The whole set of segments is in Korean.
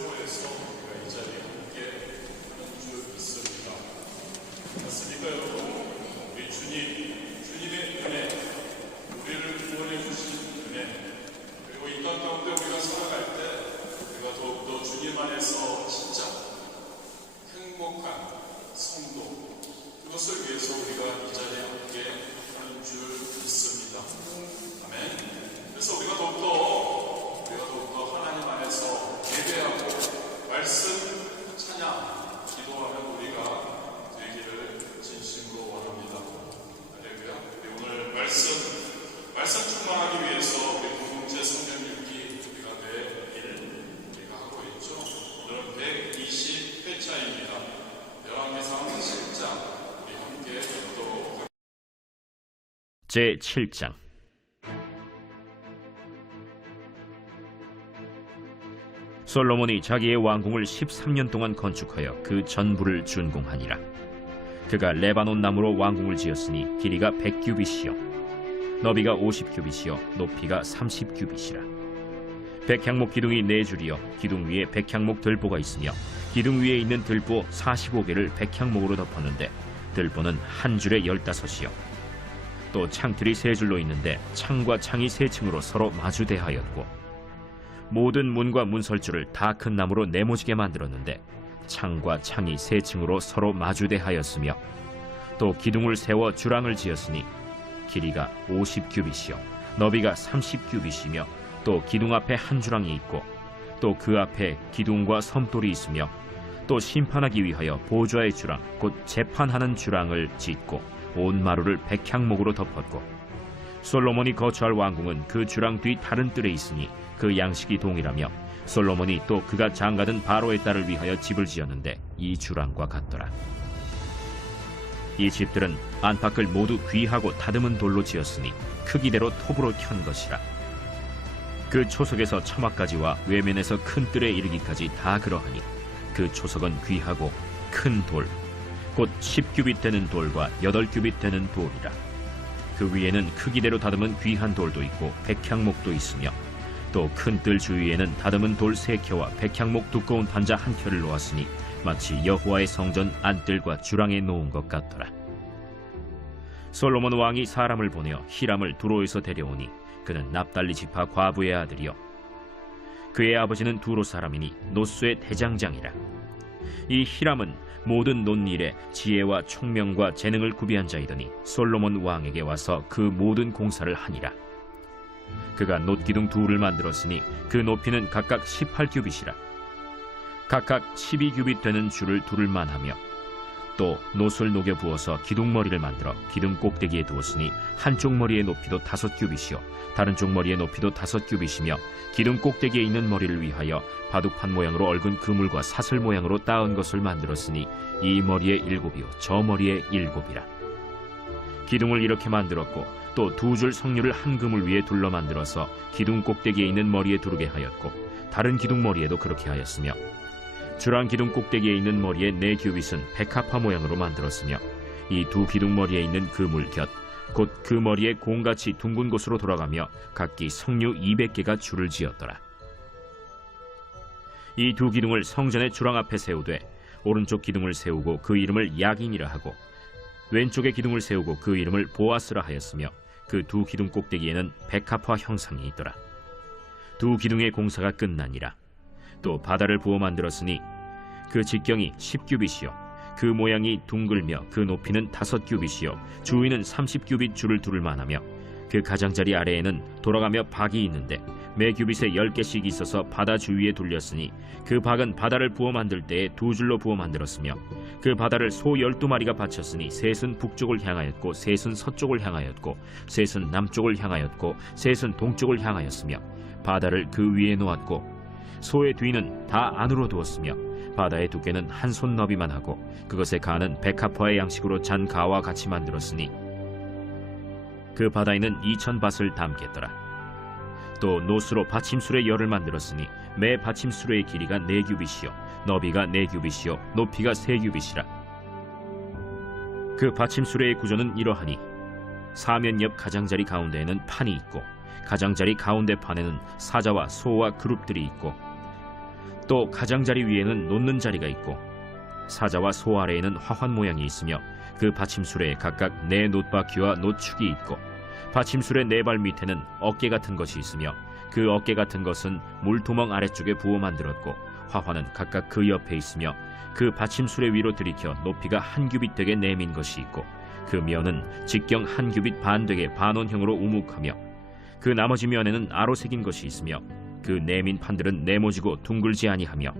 세워에서 우리가 이 자리에 함께 하는 줄 믿습니다. 맞습니까, 여러분? 우리 주님의 은혜, 우리를 구원해 주신 은혜, 그리고 이 땅 가운데 우리가 살아갈 때 우리가 더욱더 주님 안에서 진짜 행복한 성도, 그것을 위해서 우리가 이 자리에 함께 하는 줄 믿습니다. 아멘. 그래서 우리가 더욱더 하나님 안에서 예배하고 말씀, 찬양, 기도하는 우리가 되기를 진심으로 원합니다. 할렐루야. 우리 오늘 말씀 충만하기 위해서 우리 구동제 성경 읽기 우리가 매일 우리가 하고 있죠. 오늘은 120회차입니다. 열왕기상 7장 우리 함께 읽도록 제7장. 솔로몬이 자기의 왕궁을 13년 동안 건축하여 그 전부를 준공하니라. 그가 레바논 나무로 왕궁을 지었으니 길이가 100규빗이요 너비가 50규빗이요 높이가 30규빗이라. 백향목 기둥이 4줄이요 기둥 위에 백향목 들보가 있으며 기둥 위에 있는 들보 45개를 백향목으로 덮었는데 들보는 한 줄에 15이요 또 창틀이 3줄로 있는데 창과 창이 3층으로 서로 마주대하였고 모든 문과 문설주를 다 큰 나무로 네모지게 만들었는데 창과 창이 3층으로 서로 마주대하였으며 또 기둥을 세워 주랑을 지었으니 길이가 50규빗이요 너비가 30규빗이며 또 기둥 앞에 한 주랑이 있고 또 그 앞에 기둥과 섬돌이 있으며 또 심판하기 위하여 보좌의 주랑 곧 재판하는 주랑을 짓고 온 마루를 백향목으로 덮었고 솔로몬이 거처할 왕궁은 그 주랑 뒤 다른 뜰에 있으니 그 양식이 동일하며 솔로몬이 또 그가 장가든 바로의 딸을 위하여 집을 지었는데 이 주랑과 같더라. 이 집들은 안팎을 모두 귀하고 다듬은 돌로 지었으니 크기대로 톱으로 켠 것이라. 그 초석에서 처막까지와 외면에서 큰 뜰에 이르기까지 다 그러하니 그 초석은 귀하고 큰 돌, 곧 10규빗 되는 돌과 8규빗 되는 돌이라. 그 위에는 크기대로 다듬은 귀한 돌도 있고 백향목도 있으며 또 큰 뜰 주위에는 다듬은 돌 3켜와 백향목 두꺼운 단자 1켜를 놓았으니 마치 여호와의 성전 안뜰과 주랑에 놓은 것 같더라. 솔로몬 왕이 사람을 보내어 히람을 두로에서 데려오니 그는 납달리 지파 과부의 아들이요 그의 아버지는 두로 사람이니 노수의 대장장이라. 이 히람은 모든 논일에 지혜와 총명과 재능을 구비한 자이더니 솔로몬 왕에게 와서 그 모든 공사를 하니라. 그가 놋기둥 둘을 만들었으니 그 높이는 각각 18규빗이라. 각각 12규빗 되는 줄을 두를 만하며 또 놋을 녹여 부어서 기둥머리를 만들어 기둥 꼭대기에 두었으니 한쪽 머리의 높이도 5규빗이요 다른 쪽 머리의 높이도 5규빗이며 기둥 꼭대기에 있는 머리를 위하여 바둑판 모양으로 얽은 그물과 사슬 모양으로 따은 것을 만들었으니 이 머리에 7이요 저 머리에 7이라. 기둥을 이렇게 만들었고 또 2줄 석류를 한 그물 위에 둘러 만들어서 기둥 꼭대기에 있는 머리에 두르게 하였고 다른 기둥 머리에도 그렇게 하였으며 주랑 기둥 꼭대기에 있는 머리의 4규빗은 백합화 모양으로 만들었으며 이 2 기둥 머리에 있는 그물 곁 곧 그 머리에 공같이 둥근 곳으로 돌아가며 각기 석류 200개가 줄을 지었더라. 이 2 기둥을 성전의 주랑 앞에 세우되 오른쪽 기둥을 세우고 그 이름을 야긴이라 하고 왼쪽의 기둥을 세우고 그 이름을 보아스라 하였으며 그 2 기둥 꼭대기에는 백합화 형상이 있더라. 2 기둥의 공사가 끝나니라. 또 바다를 부어 만들었으니 그 직경이 10규빗이요 그 모양이 둥글며 그 높이는 5규빗이요 주위는 30규빗 줄을 두를 만하며 그 가장자리 아래에는 돌아가며 박이 있는데 매 규빗에 10개씩 있어서 바다 주위에 둘렸으니 그 박은 바다를 부어 만들 때에 2줄로 부어 만들었으며 그 바다를 소 12마리가 바쳤으니 셋은 북쪽을 향하였고 셋은 서쪽을 향하였고 셋은 남쪽을 향하였고 셋은 동쪽을 향하였으며 바다를 그 위에 놓았고 소의 뒤는 다 안으로 두었으며 바다의 두께는 한 손 너비만 하고 그것의 가는 백합화의 양식으로 잔 가와 같이 만들었으니 그 바다에는 2000밭을 담겠더라. 또 노수로 받침술의 열을 만들었으니 매 받침술의 길이가 4규빗이요 너비가 4규빗이요 높이가 3규빗이라. 그 받침술의 구조는 이러하니 사면 옆 가장자리 가운데에는 판이 있고 가장자리 가운데 판에는 사자와 소와 그룹들이 있고 또 가장자리 위에는 놓는 자리가 있고 사자와 소 아래에는 화환 모양이 있으며 그 받침술에 각각 네 놋바퀴와 놋축이 있고 받침술의 네 발 밑에는 어깨 같은 것이 있으며 그 어깨 같은 것은 물두멍 아래쪽에 부어 만들었고 화환은 각각 그 옆에 있으며 그 받침술의 위로 들이켜 높이가 한 규빗 되게 내민 것이 있고 그 면은 직경 한 규빗 반 되게 반원형으로 우묵하며 그 나머지 면에는 아로 새긴 것이 있으며 그 내민 판들은 네모지고 둥글지 아니하며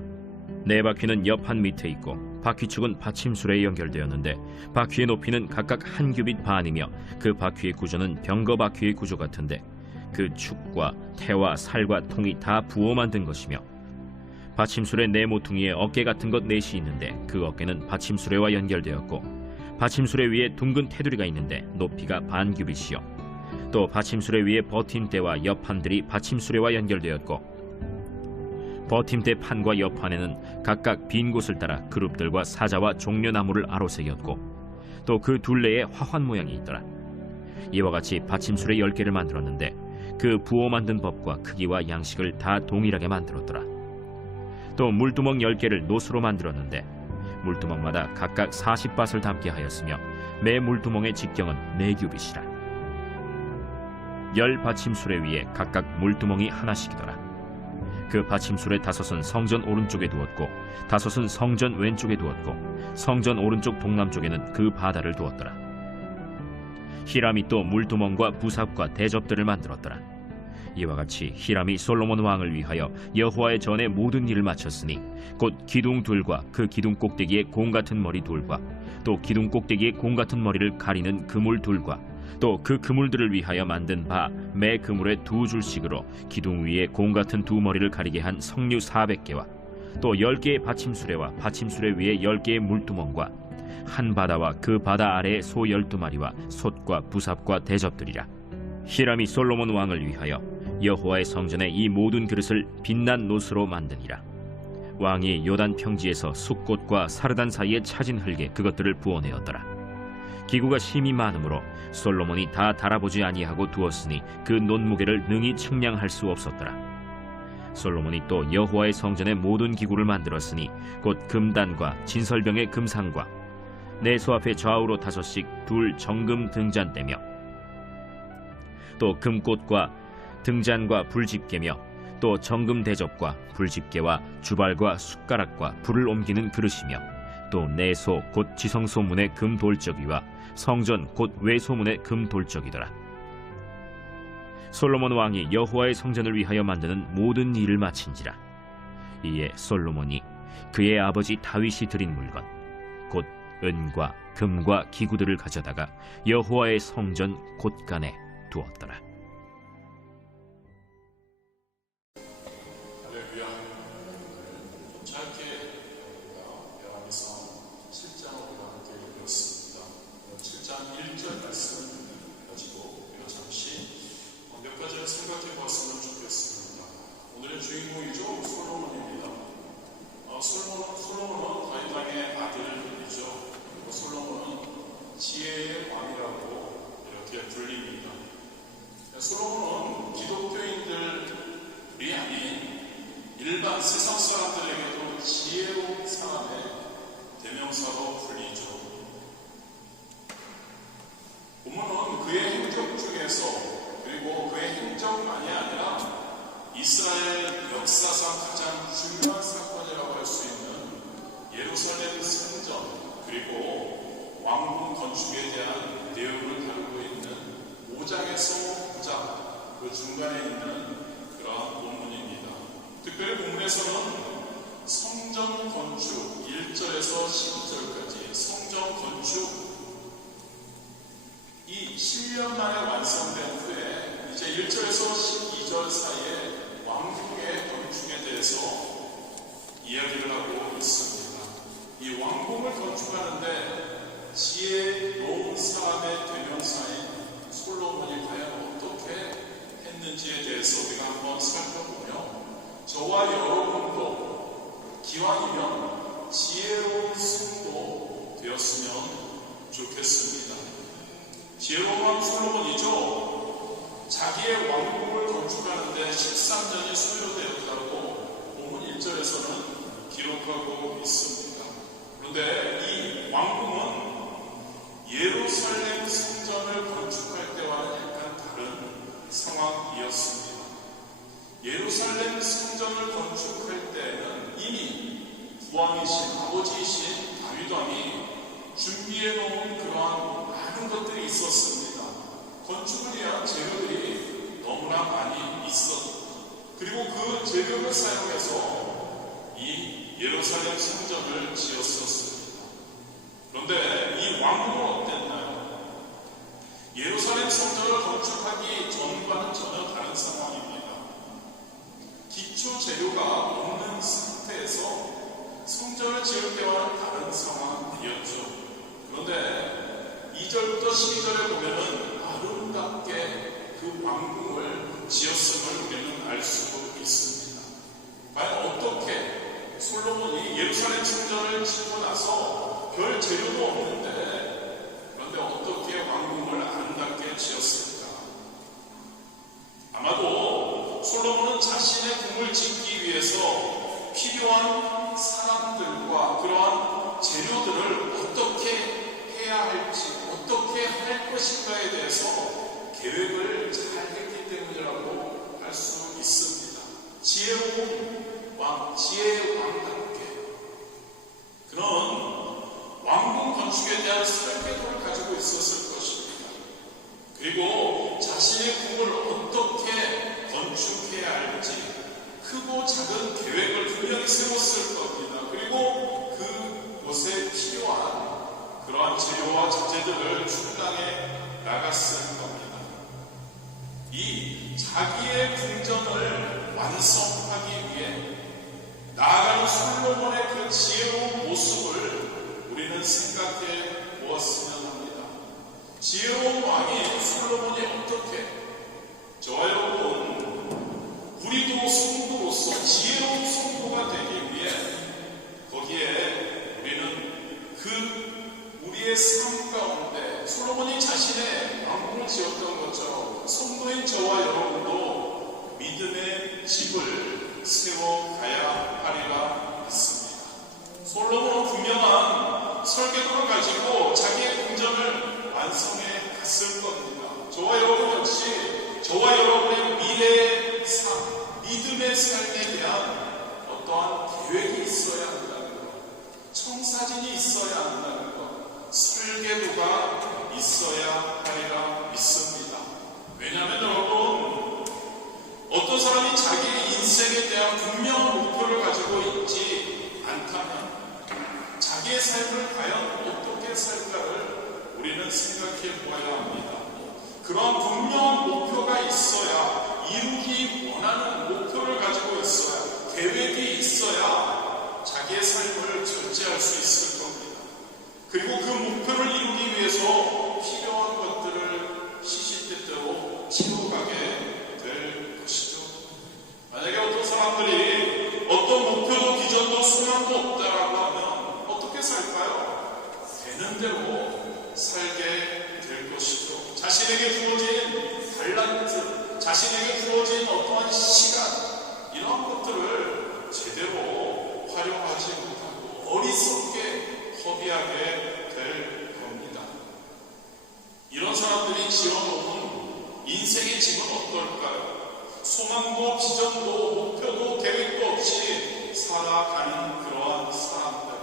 네 바퀴는 옆판 밑에 있고 바퀴축은 받침술에 연결되었는데 바퀴의 높이는 각각 한 규빗 반이며 그 바퀴의 구조는 병거 바퀴의 구조 같은데 그 축과 태와 살과 통이 다 부어 만든 것이며 받침술의 네 모퉁이에 어깨 같은 것 넷이 있는데 그 어깨는 받침술에와 연결되었고 받침술의 위에 둥근 테두리가 있는데 높이가 반 규빗이요 또 받침술의 위에 버팀대와 옆판들이 받침술에와 연결되었고 버팀대 판과 옆판에는 각각 빈 곳을 따라 그룹들과 사자와 종려나무를 아로새겼고 또 그 둘레에 화환 모양이 있더라. 이와 같이 받침술의 10개를 만들었는데 그 부어 만든 법과 크기와 양식을 다 동일하게 만들었더라. 또 물두멍 10개를 놋으로 만들었는데 물두멍마다 각각 40밭을 담게 하였으며 매 물두멍의 직경은 4규빗이라. 10 받침술에 위에 각각 물두멍이 하나씩이더라. 그 받침술의 5은 성전 오른쪽에 두었고 5은 성전 왼쪽에 두었고 성전 오른쪽 동남쪽에는 그 바다를 두었더라. 히람이 또 물두멍과 부삽과 대접들을 만들었더라. 이와 같이 히람이 솔로몬 왕을 위하여 여호와의 전에 모든 일을 마쳤으니 곧 기둥 둘과 그 기둥 꼭대기에 공 같은 머리 둘과 또 기둥 꼭대기에 공 같은 머리를 가리는 그물 둘과 또 그 그물들을 위하여 만든 바 매 그물에 2줄씩으로 기둥 위에 공 같은 2머리를 가리게 한 석류 400개와 또 10개의 받침수레와 받침수레 위에 10개의 물두멍과 한 바다와 그 바다 아래에 소 12마리와 솥과 부삽과 대접들이라. 히람이 솔로몬 왕을 위하여 여호와의 성전에 이 모든 그릇을 빛난 놋으로 만드니라. 왕이 요단 평지에서 숫꽃과 사르단 사이에 차진 흙에 그것들을 부어내었더라. 기구가 심히 많으므로 솔로몬이 다 달아보지 아니하고 두었으니 그 놋무게를 능히 측량할 수 없었더라. 솔로몬이 또 여호와의 성전의 모든 기구를 만들었으니 곧 금단과 진설병의 금상과 내소 앞에 좌우로 5씩 둘 정금 등잔대며 또 금꽃과 등잔과 불집게며 또 정금 대접과 불집게와 주발과 숟가락과 불을 옮기는 그릇이며 또 내소 곧 지성소문의 금 돌적이와 성전 곧 외소문의 금 돌적이더라. 솔로몬 왕이 여호와의 성전을 위하여 만드는 모든 일을 마친지라. 이에 솔로몬이 그의 아버지 다윗이 드린 물건 곧 은과 금과 기구들을 가져다가 여호와의 성전 곳간에 두었더라. 할렐루야. 짧게 여호와께서 7장을 함께 읽었습니다. 7장 1절 말씀을 가지고 우리가 잠시 몇 가지를 생각해 보았으면 좋겠습니다. 오늘의 주인공이죠. 솔로몬입니다. 솔로몬은 다윗 왕의 아들이죠. 그리고 솔로몬은 지혜의 왕이라고 이렇게 불립니다. 솔로몬은 기독교인들이 아닌 일반 세상 사람들에게도 지혜로운 사람의 대명사로 불리죠. 본문은 그의 행적 중에서 그리고 그의 행적만이 아니라 이스라엘 역사상 가장 중요한 사건이라고 할 수 있는 예루살렘 성전 그리고 왕궁 건축에 대한 내용을 다루고 있는 5장에서 9장 그 중간에 있는 그러한 본문입니다. 특별히 본문에서는 성전 건축 1절에서 12절까지 성전 건축 이 10년 만에 완성된 후에 이제 1절에서 12절 사이에 왕궁의 건축에 대해서 이야기를 하고 있습니다. 이 왕궁을 건축하는데 지혜로운 사람의 대명사인 솔로몬이 과연 어떻게 했는지에 대해서 우리가 한번 살펴보며 저와 여러분도 기왕이면 지혜로운 성도 되었으면 좋겠습니다. 지혜로운 왕 솔로몬이죠. 자기의 왕궁을 건축하는데 13년이 소요되었다고 본문 1절에서는 예루살렘 성전을 건축할 때와는 약간 다른 상황이었습니다. 예루살렘 성전을 건축할 때는 이미 부왕이신 아버지이신 다윗 왕이 준비해 놓은 그러한 많은 것들이 있었습니다. 건축을 위한 재료들이 너무나 많이 있었고, 그리고 그 재료를 사용해서 이 예루살렘 성전을 지었었습니다. 그런데 이 왕국은 어땠나요? 예루살렘 성전을 건축하기 전과는 전혀 다른 상황입니다. 기초 재료가 없는 상태에서 성전을 지을 때와는 다른 상황이었죠. 그런데 2절부터 12절에 보면은 아름답게 그 왕궁을 지었음을 우리는 알 수 있습니다. 과연 어떻게 솔로몬이 예루살렘 성전을 짓고 나서 별 재료도 없는데, 그런데 어떻게 왕궁을 아름답게 지었을까? 아마도 솔로몬은 자신의 궁을 짓기 위해서 필요한 사람들과 그러한 재료들을 어떻게 해야 할지, 어떻게 할 것인가에 대해서 계획을 잘 했기 때문이라고 할 수 있습니다. 지혜로운 왕, 지혜의 왕답게 그런 왕궁 건축에 대한 설계도를 가지고 있었을 것입니다. 그리고 자신의 궁을 어떻게 건축해야 할지 크고 작은 계획을 분명히 세웠을 겁니다. 그리고 그곳에 필요한 그러한 재료와 자재들을 충당해 나갔을 겁니다. 이 자기의 궁전을 완성하기 위해 나아가는 솔로몬의 그 지혜로운 모습을 우리는 생각해 보았으면 합니다. 지혜로운 왕이 솔로몬이 어떻게, 저와 여러분, 우리도 성도로서 지혜로운 성도가 되기 위해 거기에 우리는 우리의 삶 가운데 솔로몬이 자신의 왕궁을 지었던 것처럼 성도인 저와 여러분도 믿음의 집을 세워가야 하리라 믿습니다. 솔로몬은 분명한 설계도를 가지고 자기의 궁전을 완성해 갔을 겁니다. 저와 여러분 역시 저와 여러분의 미래의 삶, 믿음의 삶에 대한 어떠한 계획이 있어야 한다는 것, 청사진이 있어야 한다는 것, 설계도가 있어야 하리라 믿습니다. 왜냐하면 여러분, 어떤 사람이 자기의 인생에 대한 분명한 목표를 가지고 있지 않다면 자기의 삶을 과연 어떻게 살까를 우리는 생각해 보아야 합니다. 그런 분명한 목표가 있어야, 이루기 원하는 목표를 가지고 있어야, 계획이 있어야 자기의 삶을 절제할 수 있을 겁니다. 그리고 그 목표를 이루기 위해서 필요한 것들을 시시때때로 채워가게 될 것이죠. 만약에 어떤 사람들이 어떤 목표도 비전도 소망도 없다라고 하면 어떻게 살까요? 되는 대로 살게 될 것이죠. 자신에게 주어진 달란트, 자신에게 주어진 어떠한 시간, 이런 것들을 제대로 활용하지 못하고 어리석게 허비하게 될 겁니다. 이런 사람들이 지어놓은 인생의 집은 어떨까요? 소망도 비전도 목표도 계획도 없이 살아가는 그러한 사람들,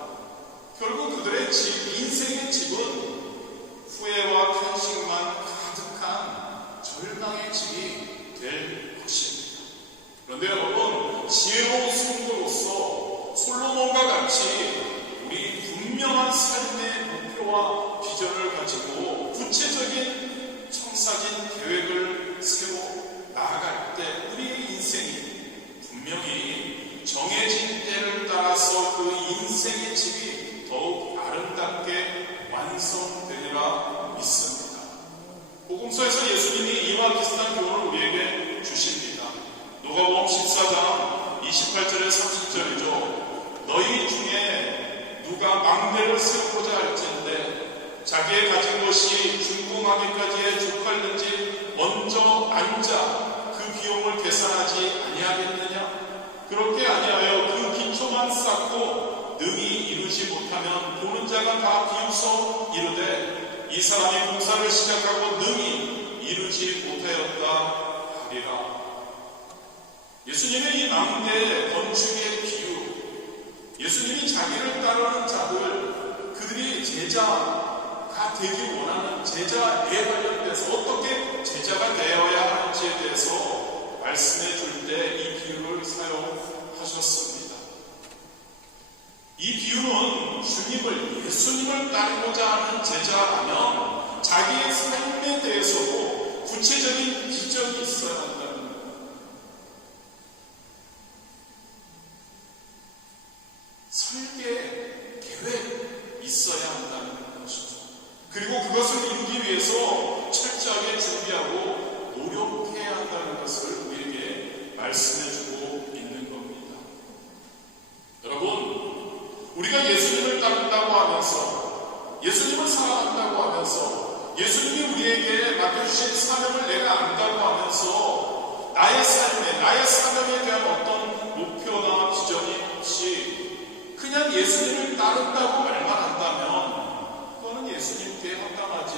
결국 그들의 집, 인생의 집은 후회와 탄식만 가득한 절망의 집이 될 것입니다. 그런데 여러분, 지혜로운 성도로서 솔로몬과 같이 우리 분명한 삶의 목표와 비전을 가지고 구체적인 청사진 계획을 세워 나아갈 때 우리의 인생이 분명히 정해진 때를 따라서 그 인생의 집이 더욱 아름답게 완성되리라 믿습니다. 복음서에서 예수님이 이와 비슷한 교훈을 우리에게 주십니다. 누가복음 14장 28절에 30절이죠. 너희 중에 누가 망대를 세우고자 할진대 자기의 가진 것이 준공하기까지에 족할는지 먼저 앉아 그 비용을 계산하지 아니하겠느냐? 그렇게 아니하여 그 기초만 쌓고 능히 이루지 못하면 보는 자가 다 비웃어 이르되 이 사람이 공사를 시작하고 능히 이루지 못하였다 하리라. 예수님의 이 망대 건축의 비유, 예수님이 자기를 따르는 자들, 그들이 제자가 되기 원하는 제자에 관련돼서 어떻게 제자가 되어야 하는지에 대해서 말씀해 줄 때 이 비유를 사용하셨습니다. 이 비유는 예수님을 따르고자 하는 제자라면 자기의 삶에 대해서도 구체적인 비전이 있어야 한다는 거예요. 설계, 계획 있어야 한다는 것이죠. 그리고 그것을 이루기 위해서 철저하게 준비하고 노력해야 한다는 것을 우리에게 말씀해주고 있는 겁니다. 여러분, 우리가 예수님을 따른다고 하면서, 예수님을 사랑한다고 하면서, 예수님이 우리에게 맡겨주신 사명을 내가 안다고 하면서 나의 삶에, 나의 사명에 대한 어떤 목표나 비전이 없이 그냥 예수님을 따른다고 말만 한다면 그거는 예수님께 합당하지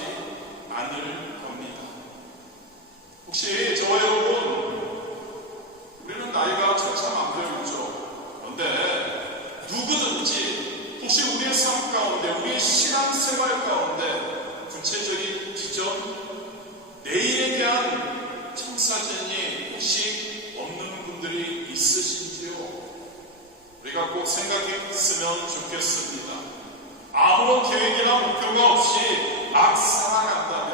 않을 겁니다. 혹시 저와 여러분, 우리는 나이가 차차 많고요. 그런데 누구든지 혹시 우리의 삶 가운데, 우리의 신앙생활 가운데 구체적인 비전, 내일에 대한 청사진이 혹시 없는 분들이 있으신지요? 우리가 꼭 생각했으면 좋겠습니다. 아무런 계획이나 목표가 없이 막 살아간다면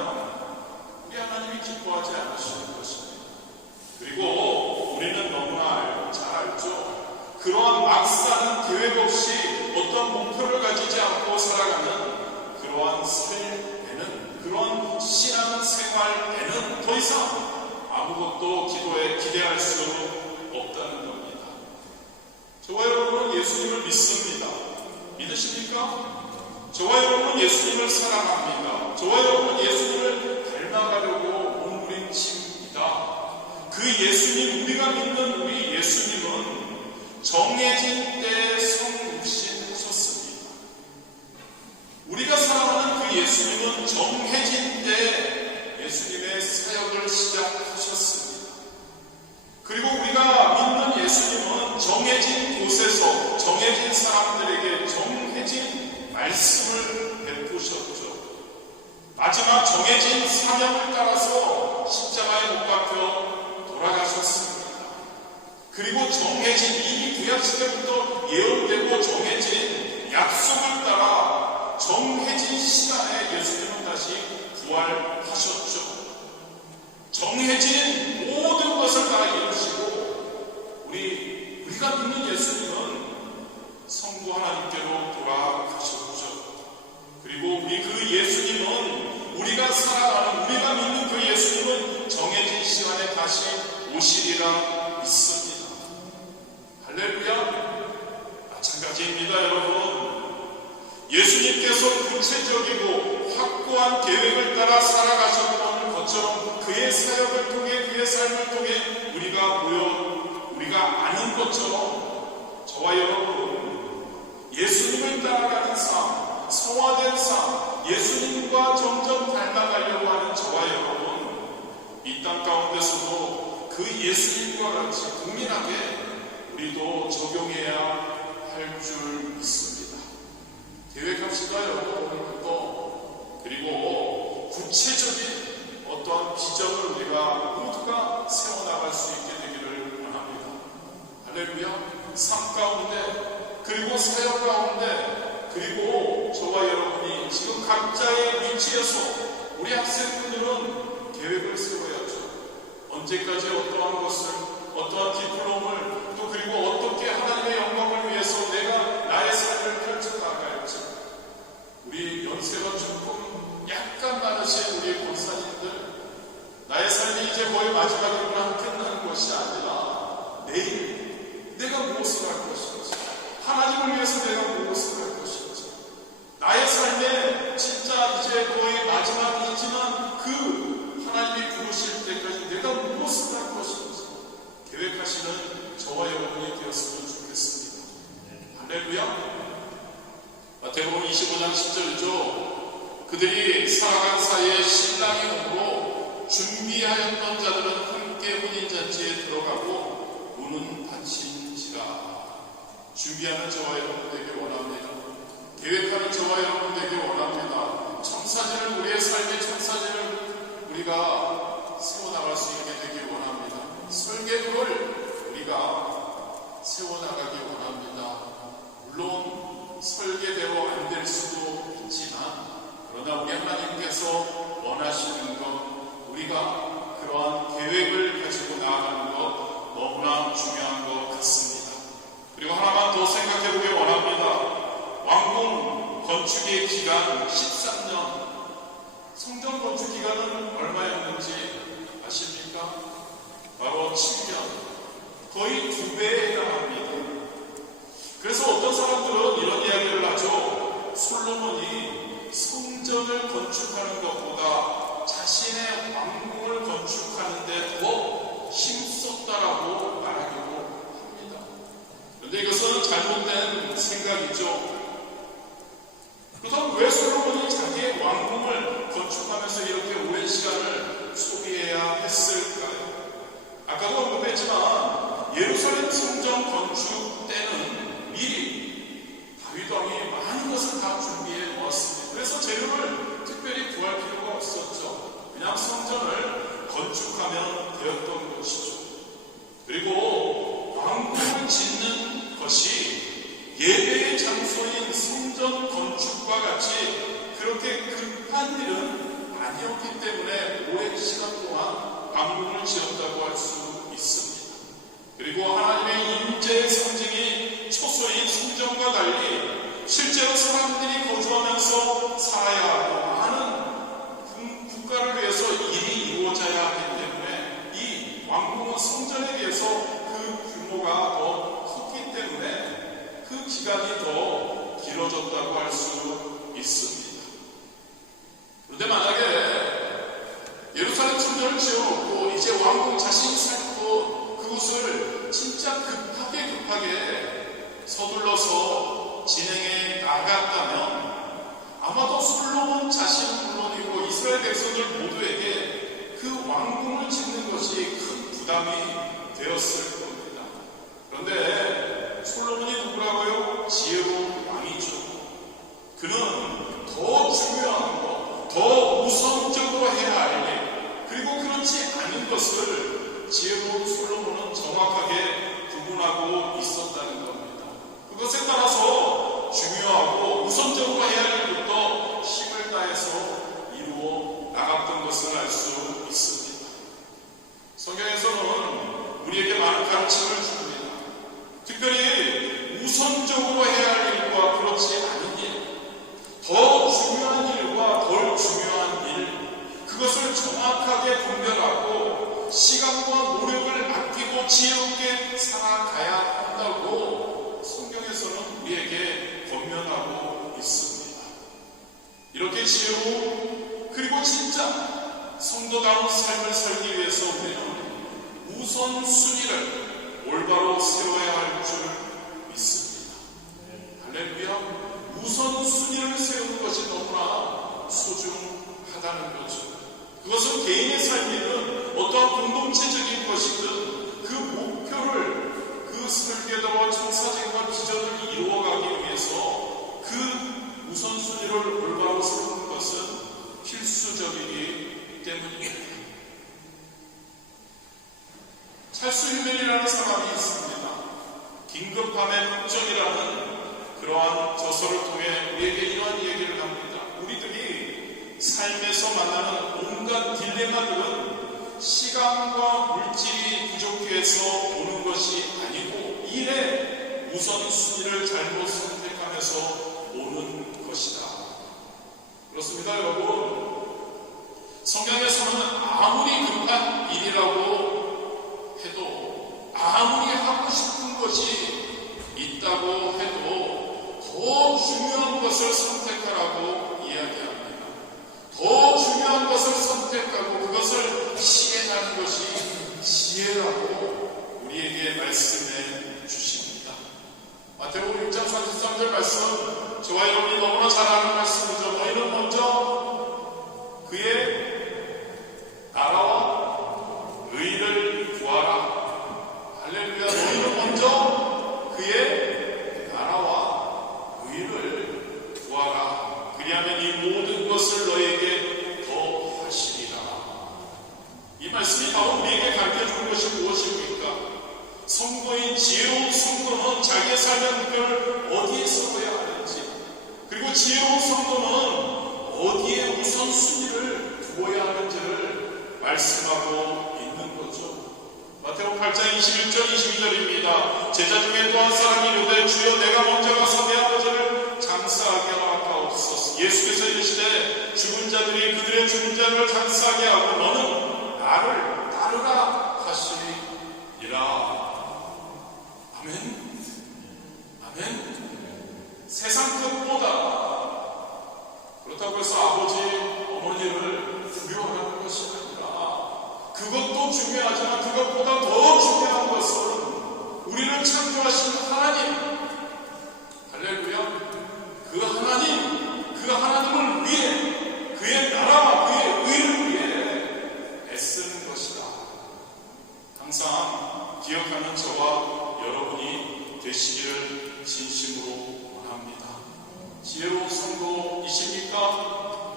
우리 하나님이 기뻐하지 않으시는 것입니다. 그리고 우리는 너무나 잘 알죠. 그러한 막 사는 계획 없이 어떤 목표를 가지지 않고 살아가는 그러한 삶에는, 그러한 신앙생활에는 더 이상 아무것도 기대할 수 없다는 겁니다. 저와 여러분은 예수님을 믿습니다. 믿으십니까? 저와 여러분은 예수님을 사랑합니다. 저와 여러분은 예수님을 닮아가려고 몸부림칩니다. 그 예수님, 우리가 믿는 우리 예수님은 정해진 때에 성육신하셨습니다. 우리가 사랑하는 그 예수님은 정해진 때에 예수님의 사역을 시작하셨습니다. 그리고 우리가 믿는 예수님은 정해진 곳에서 정해진 사람들에게 정해진 말씀을 베푸셨죠. 마지막 정해진 사명을 따라서 십자가에 못 박혀 돌아가셨습니다. 그리고 정해진, 이미 구약시대부터 예언되고 정해진 약속을 따라 정해진 시간에 예수님은 다시 부활하셨죠. 정해진 모든 것을 다 이루시고 우리가 믿는 예수님은 성부 하나님께로 돌아가셨죠. 그리고 우리 그 예수님은, 우리가 살아가는, 우리가 믿는 그 예수님은 정해진 시간에 다시 오시리라 믿습니다. 할렐루야. 마찬가지입니다, 여러분. 예수님께서 구체적이고 확고한 계획을 따라 살아가셨던 것처럼 그의 사역을 통해, 그의 삶을 통해 우리가 아는 것처럼 저와 여러분, 예수님을 따라가는 삶, 성화된 삶, 예수님과 점점 닮아가려고 하는 저와 여러분, 이 땅 가운데서도 그 예수님과 같이 동일하게 우리도 적용해야 할 줄 믿습니다. 계획합시다, 여러분. 그리고 구체적인 어떠한 비전을 우리가 모두가 세워나갈 수 있게 되기를 원합니다. 할렐루야. 삶 가운데, 그리고 사역 가운데, 그리고 저와 여러분이 지금 각자의 위치에서 우리 학생분들은 계획을 세워야죠. 언제까지 어떠한 것을, 어떠한 디플롬을, 또 그리고 어떻게 하나님의 영광을 위해서 내가 나의 삶을 펼쳐나갈지. 우리 연세가 조금 약간 많으신 우리 권사님들, 나의 삶이 이제 거의 마지막이구나 끝나는 것이 아니라 내일 내가 무엇을 할 것인지, 하나님을 위해서 내가 무엇을 할 것인지, 나의 삶에 진짜 이제 거의 마지막이지만 그 하나님이 부르실 때까지 내가 무엇을 할 것인지 계획하시는 저와 여러분이 되었으면 좋겠습니다. 할렐루야. 마태복음 25장 10절이죠. 그들이 살아간 사이에 신랑이 오므로 준비하였던 자들은 함께 혼인잔치에 들어가고 문은 닫힌지라. 준비하는 저와 여러분 되길 원합니다. 계획하는 저와 여러분 되길 원합니다. 청사진을, 우리의 삶의 청사진을 우리가 세워나갈 수 있게 되길 원합니다. 설계도를 우리가 세워나가길 원합니다. 물론 설계대로 안 될 수도 있지만, 그러나 우리 하나님께서 원하시는 것, 우리가 그러한 계획을 가지고 나아가는 것 너무나 중요한 것 같습니다. 그리고 하나만 더 생각해 보길 원합니다. 왕궁 건축의 기간 13년, 성전 건축 기간은 얼마였는지 아십니까? 바로 7년, 거의 2배에 해당합니다. 그래서 어떤 사람들은 이런 이야기를 하죠. 솔로몬이 성전을 건축하는 것보다 자신의 왕궁을 건축하는 데 더 힘썼다라고 말하기도 합니다. 그런데 이것은 잘못된 생각이죠. 그렇다면 왜 솔로몬이 자기의 왕궁을 건축하면서 이렇게 오랜 시간을 소비해야 했을까요? 아까도 언급했지만 예루살렘 성전 건축 때는 미리 다윗 왕이 많은 것을 다 준비해 놓았습니다. 그래서 재료를 특별히 구할 필요가 없었죠. 그냥 성전을 건축하면 되었던 것이죠. 그리고 왕궁을 짓는 것이 예배의 장소인 성전 건축과 같이 그렇게 급한 일은 아니었기 때문에 오랜 시간 동안 왕궁을 지었다고 할 수 있습니다. 그리고 하나님의 임재의 상징이 초소인 성전과 달리 실제로 사람들이 거주하면서 살아야 하고 많은 국가를 위해서 일이 이루어져야 하기 때문에 이 왕궁은 성전에 비해서 그 규모가 더 컸기 때문에 그 기간이 더 길어졌다고 할 수 있습니다. 그런데 만약에 예루살렘 성전을 지어놓고 이제 왕궁 자신이 살고 그곳을 진짜 급하게 서둘러서 진행해 나갔다면 아마도 솔로몬 자신은 물론이고 이스라엘 백성들 모두에게 그 왕궁을 짓는 것이 큰 부담이 되었을 겁니다. 그런데 솔로몬이 누구라고요? 지혜로운 왕이죠. 그는 더 중요한 것, 더 우선적으로 해야 할 일, 그리고 그렇지 않은 것을 지혜로운 솔로몬은 정확하게 구분하고 있었다는 겁니다. 그것에 따라서 중요하고 우선적으로 해야 할 일부터 힘을 다해서 이루어 나갔던 것을 알 수 있습니다. 성경에서는 우리에게 많은 가르침을 줍니다. 특별히 우선적으로 해야 할 일과 그렇지 않은 일, 더 중요한 일과 덜 중요한 일, 그것을 정확하게 분별하고 시간과 노력을 아끼고 지혜롭게 살아가야 한다고 성경에서는 우리에게 권면하고 있습니다. 이렇게 지혜로운 그리고 진짜 성도다운 삶을 살기 위해서 우리는 우선순위를 올바로 세워야 할 줄 믿습니다. 할렐루야. 우선순위를 세우는 것이 너무나 소중하다는 거죠. 그것은 개인의 삶이든 어떠한 공동체적인 것이든 그 목표를, 그 설계도와 청사진과 비전을 이루어가기 위해서 그 우선순위를 올바로 세우는 것은 필수적이기 때문입니다. 찰스 휴멘이라는 사람이 있습니다. 긴급함의 걱정이라는 그러한 저서를 통해 우리에게 이러한 얘기를 합니다. 우리들이 삶에서 만나는 온갖 딜레마들은 시간과 물질이 부족해서 오는 것이 아니고 일의 우선순위를 잘못 선택하면서 오는 것이다. 그렇습니다, 여러분. 성경에서는 아무리 급한 일이라고 해도, 아무리 하고 싶은 것이 있다고 해도 더 중요한 것을 선택하라고 이야기합니다. 더 중요한 것을 선택하고 그것을 실행하는 것이 지혜라고 우리에게 말씀해 주십니다. 마태복음 6장 33절 말씀, 저와 여러분이 너무나 잘 아는 말씀이죠. 너희는 먼저 그의 나라와 의를 구하라. 할렐루야. 너희는 먼저 그의 나라와 의를 구하라. 그리하면 이 모든 것을 너에게 더하시리라. 이 말씀이 바로 우리에게 가르쳐주는 것이 무엇입니까? 성도인 지혜로운 성도는 자기의 삶의 목표를 어디에 세워야 하는지, 그리고 지혜로운 성도는 어디에 우선순위를 두어야 하는지를 말씀하고 있는 거죠. 마태복음 8장 21절 22절입니다. 제자 중에 또 한 사람이 이르되 주여 내가 먼저 가서 내 아버지를 장사하게 하옵소서. 예수께서 이르시되 죽은 자들이 그들의 죽은 자를 장사하게 하고 너는 나를 따르라 하시리라. 아멘. 아멘. 세상 것보다 그렇다고 해서 아버지, 어머니를 두려워하는 것이 아니라 그것도 중요하지만 그것보다 더 중요한 것은 우리를 창조하신 하나님, 할렐루야, 그 하나님을 위해, 그의 나라와 그의 의를 위해 애쓰는 것이다. 항상 기억하는 저와 여러분이 되시기를 진심으로 원합니다. 지혜로운 성도이십니까?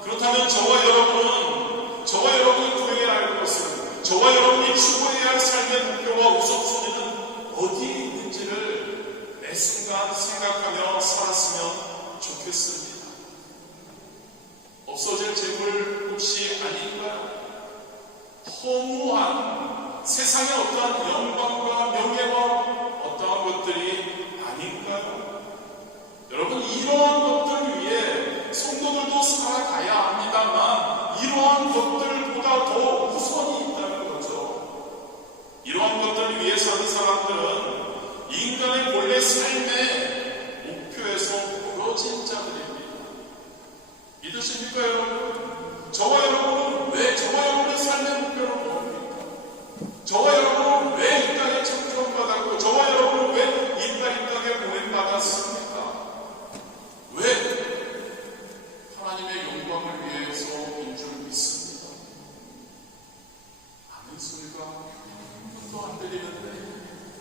그렇다면 저와 여러분이 구해야 할 것은, 저와 여러분이 추구해야 할 삶의 목표와 우선순위는 어디에 있는지를 매 순간 생각하며 살았으면 좋겠습니다. 없어질 재물 혹시 아닌가요? 허무한 세상의 어떠한 영광과 명예와 어떠한 것들이 아닌가요? 여러분, 이러한 것들 위해 성도들도 살아가야 합니다만 이러한 것들보다 더 우선이 있다는 거죠. 이러한 것들을 위해 사는 사람들은 인간의 본래 삶의 목표에서 멀어진 자들입니다. 믿으십니까, 여러분? 저와 여러분의 삶의 목표는 뭡니까? 저와 여러분은 왜 이 땅에 창조받았고, 저와 여러분은 왜 이 땅에 보냄받았습니까? 왜? 하나님의 영광을 위해서인 줄 믿습니다. 아멘 소리가 또 안 들리는데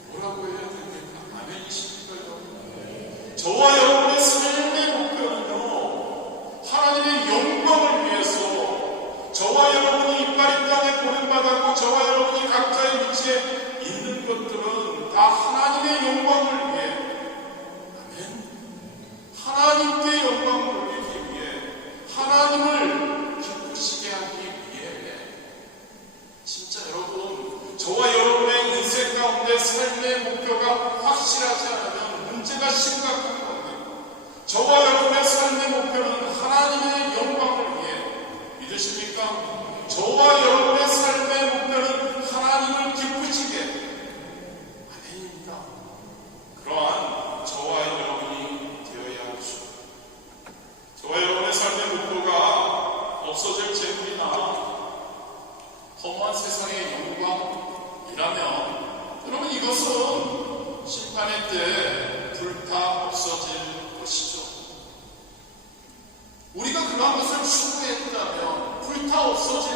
뭐라고 해야 됩니까? 아멘이십니까, 여러분? 저와 여러분의 삶의 목표는요, 하나님의 영광을 위해서 저와 여러분이 이빨 이 땅에 보냄받았고 저와 여러분이 각자의 위치에 있는 것들은 다 하나님의 영광을 위해, 아멘, 하나님께 영광을 올리기 위해, 하나님을 기쁘시게 하기 위해, 진짜 여러분, 저와 여러분의 인생 가운데 삶의 목표가 확실하지 않으면 문제가 심각한 겁니다. 저와 여러분의 삶의 목표는 하나님의 영광을 위해, 믿으십니까? 저와 여러분의 삶의 목표는 하나님을 기쁘시게, 아멘입니다. 그러한 저와 여러분이 되어야 하죠. 저와 여러분의 삶의 목표가 없어질 재물이나 험한 세상의 영광이라면 여러분, 이것은 심판의 때 불타 없어질 것이죠. 우리가 그러한 것을 추구했다면 불타 없어질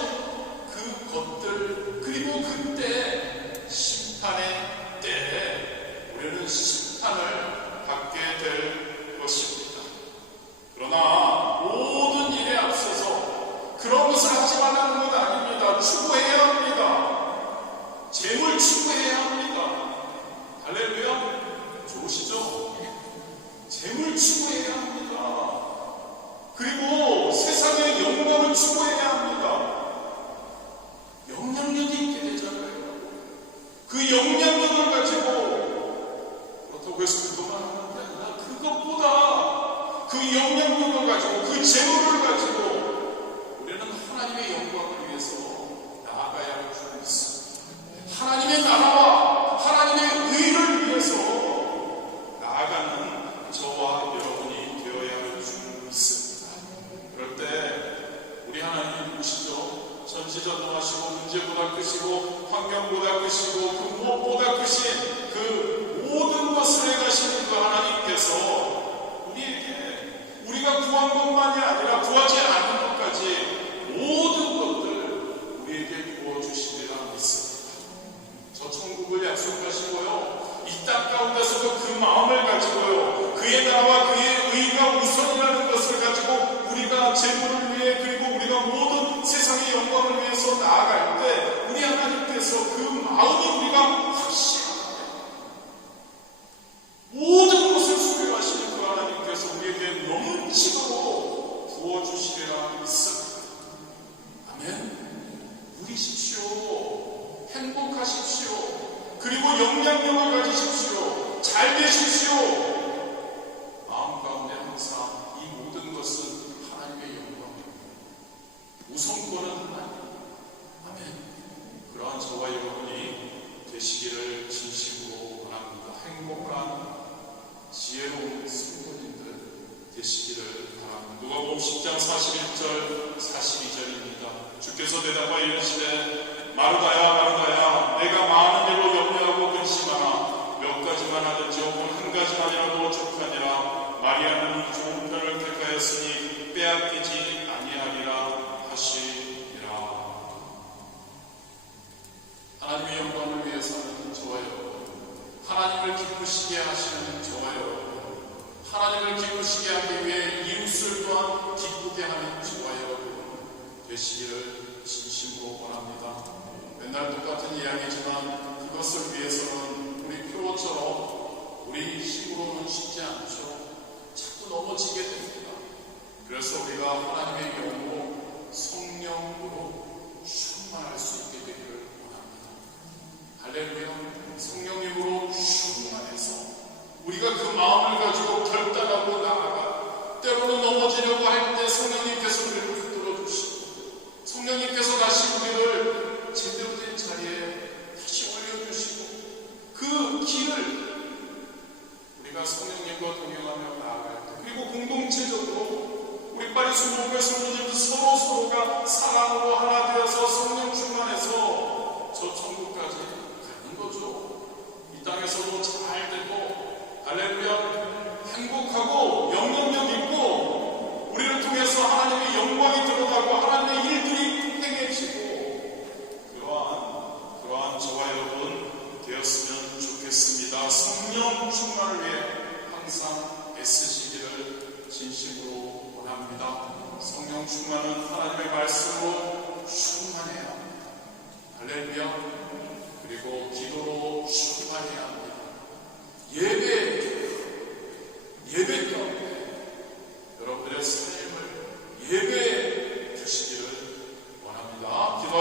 그 것들, 그리고 그때 심판의 때에 우리는 심판을 받게 될 것입니다. 그러나 모든 일에 앞서서 그런 것을 하지 말라는 건 아닙니다. 추구해야 합니다. 재물 추구해야 합니다. 할렐루야. 좋으시죠? 재물 추구해야 합니다. 그리고 세상의 영광을 추구해야 합니다. 영향력이 있게 되잖아요. 그 영향력을 가지고, 그렇다고 해서 그것만 하는 게 아니라 그것보다 그 영향력을 가지고, 그 재물을 가지고 우리는 하나님의 영광을 위해서 나아가야 할 줄 믿습니다. 하나님의 나라와 하나님의 의를 위해서 나아가는 저와 여러분이 되어야 할 줄 믿습니다. 그럴 때 우리 하나님 누구시죠? 전지전능하시고 문제보다 크시고 환경보다 크시고 그 무엇보다 크신 그 모든 것을 행하시는 그 하나님께서 우리에게, 우리가 구한 것만이 아니라 구하지 않은 것까지 모든 그의 나라와 그의 의가 우선이라는 것을 가지고 우리가 재물을 위해 그리고 우리가 모든 세상의 영광을 위해서 나아갈 때 우리 하나님께서 그 마음이 우리가 확실하게 모든 것을 수료하시는 그 하나님께서 우리에게 넘치도록 부어주시리라 믿습니다. 아멘. 누리십시오. 행복하십시오. 그리고 영향력을 가지십시오. 잘 되십시오. 마음 가운데 항상 이 모든 것은 하나님의 영광입니다. 우선권은 하나님. 아멘. 그러한 저와 여러분이 되시기를 진심으로 원합니다. 행복한 지혜로운 성도님들 되시기를 바랍니다. 누가복음 10장 41절 42절입니다. 주께서 대답하여 이르시되 마르다야 마르다야 내가 많은 일로 염려하고 근심하나 몇 가지만 하든지 혹은 한 가지만이라도 족하니라. 마리아는 이 좋은 편을 택하였으니 빼앗기지 아니하리라 하시니라. 하나님의 영광을 위해서 하는 저와 여러분, 하나님을 기쁘시게 하시는 저와 여러분, 하나님을 기쁘시게 하기 위해 이웃을 또한 기쁘게 하는 저와 여러분 되시기를 진심으로 원합니다. 맨날 똑같은 이야기지만 그것을 위해서는 우리 표로처럼 우리 힘으로는 쉽지 않죠. 자꾸 넘어지게 됩니다. 그래서 우리가 하나님의 영으로 성령으로 충만할 수 있게 되기를 원합니다. 할렐루야. 성령님으로 충만해서 우리가 그 마음을 가지고 결단하고 나아가 때로는 넘어지려고 할 때 성령님께서 우리를 붙들어 주시고 성령님께서 다시 우리를 제대로 된 자리에 다시 올려주시고 그 길을 우리가 성령님과 동행하며 나아갈 때 그리고 공동체적으로 우리 파리수 목회 성도들도 서로가 사랑으로 하나 되어서 성령 충만해서 저 천국까지 가는 거죠. 이 땅에서도 잘 되고 할렐루야 행복하고 영향력 있고 우리를 통해서 하나님의 영광이 드러나고 하나님의 일들이 행해지고 그러한 저와 여러분 되었으면 좋겠습니다. 성령 충만을 위해 항상 애쓰시기를 진심으로 원합니다. 성령 충만은 하나님의 말씀으로 충만해야 합니다. 할렐루야. 그리고 기도로 충만해야 합니다. 예배 가운데